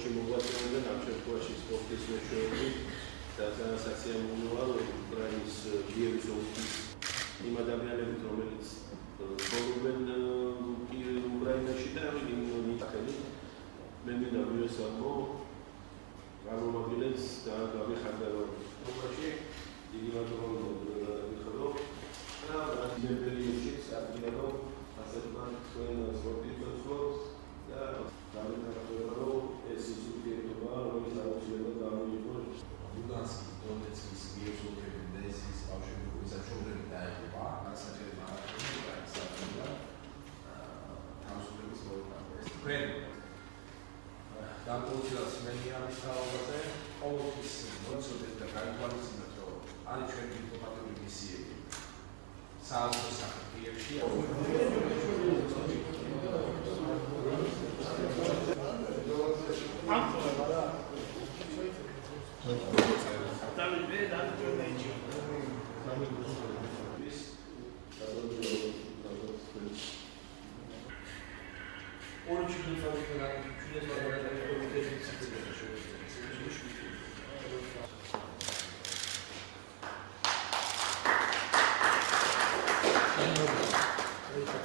მოგვაწევდნენ ამ შემთხვევაში სპორტის მეშვეობით და სასიამოვნოა უკრაინის კიევის ოლქის იმ ადამიანებით, რომელიც ცხოვრობენ უკრაინაში და იმ სახელით მე მინდა ვიესალმო გამომაგილეს და გავიხარდა რომ დიდი მადლობა ვიხადო და იმ პერიოდში საერთოდ ასეთმა თქვენ სპორტის ფეხბურთს და Dar получилось менее сталося, ყოველთვის მოწოდეთ და გაითვალისწინოთ, რომ არის ჩვენი დიპლომატიური მისიები. საერთო კიევში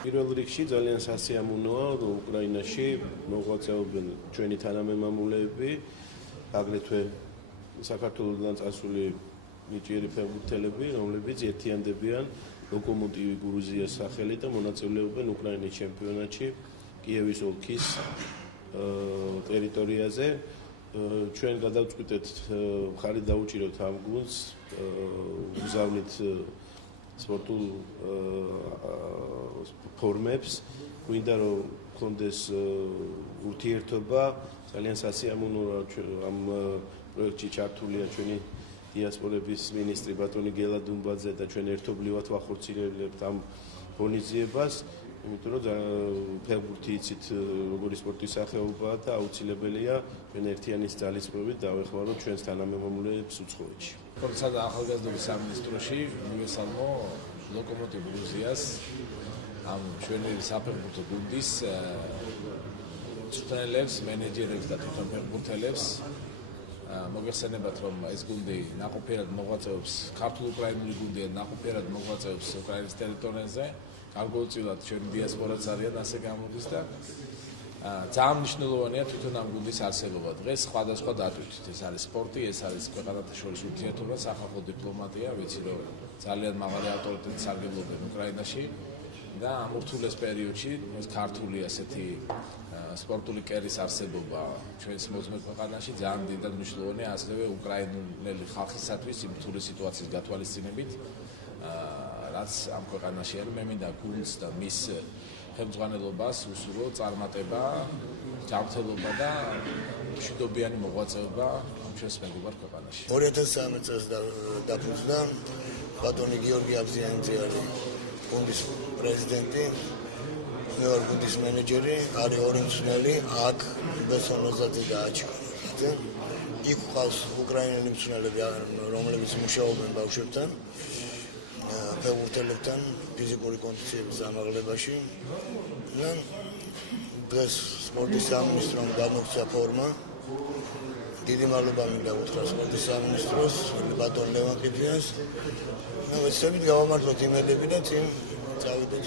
პირველ რიგში ძალიან სასიამოვნოა, რომ უკრაინაში მოღვაწეობენ ჩვენი თანამემამულეები, აგრეთვე საქართველოსდან წასული ნიჭიერი ფეხბურთელები, რომლებიც ერთიანდებიან ლოკომოტივი გრუზიას სახელით და მონაწილეობენ უკრაინის ჩემპიონატში კიევის ოლქის ტერიტორიაზე. ჩვენ გადავწყვიტეთ მხარი დაუჭიროთ ამ გუნდს, უგზავნით სპორტულ ფორმებს, გვინდა რომ გქონდეს ურთიერთობა, ძალიან სასიამოვნოა ამ პროექტში ჩართულია ჩვენი დიასპორების მინისტრი ბატონი გელა დუმბაძე და ჩვენ ერთობლივად ვახორციელებთ ამ ღონისძიებას, იმიტომ რომ ფეხბურთი იცით როგორი სპორტის სახეობაა და აუცილებელია ჩვენ ერთიანის ძალისხმევით დავეხმაროთ ჩვენს თანამემამულეებს უცხოეთში. სპორტსა და ახალგაზრდობის სამინისტროში მივესალმო ლოკომოტივ გრუზიას ამ ჩვენი საფეხბურთო გუნდის მწვრთნელებს, მენეჯერებს და თვითონ ფეხბურთელებს. მოგეხსენებათ, რომ ეს გუნდი ნაყოფიერად მოღვაწეობს, ქართულ-უკრაინული გუნდია, ნაყოფიერად მოღვაწეობს უკრაინის ტერიტორიაზე. გარკვეულწილად ჩვენი დიასპორაც არიან ასე გამოდის და ძალიან მნიშვნელოვანია თვითონ ამ გუნდის არსებობა. დღეს სხვადასხვა დატვირთვით, ეს არის სპორტი, ეს არის ქვეყანათა შორის ურთიერთობა, სახალხო დიპლომატია, ვიცი რომ ძალიან მაღალი ავტორიტეტით სარგებლობენ უკრაინაში და ამ ურთულეს პერიოდში ეს ქართული ასეთი სპორტული კერის არსებობა ჩვენს მოწმე ქვეყანაში ძალიან დიდად მნიშვნელოვანია, ასევე უკრაინელი ხალხისათვის იმ რთული სიტუაციის გათვალისწინებით, რაც ამ ქვეყანაში არის. მე მინდა გუნდს და მის ხელმძღვანელობას უსურვო წარმატება, ჯანმრთელობა და მშვიდობიანი მოღვაწეობა ამ ჩვენს მეგობარ ქვეყანაში. 2013 წელს დაფუძნდა ბატონი გიორგი აბზიანიძე არის გუნდის პრეზიდენტი, მე ვარ გუნდის მენეჯერი, არის ორი მწვრთნელი, აქ ბესონოზაძე და აჩიკონოზაძე. იქ ყავს უკრაინელი მწვრთნელები, რომლებიც მუშაობენ ბავშვებთან, ფეხბურთელებთან, ფიზიკური კონდიციების ამაღლებაში. დღეს სპორტის სამინისტრომ გამოგცა ფორმა. დიდი მადლობა მინდა უთხრა სპორტის სამინისტროს, ბატონ ლევან ყიფიანს. ვეცდებით გავამართლოთ იმედები და წინ წავიდეთ.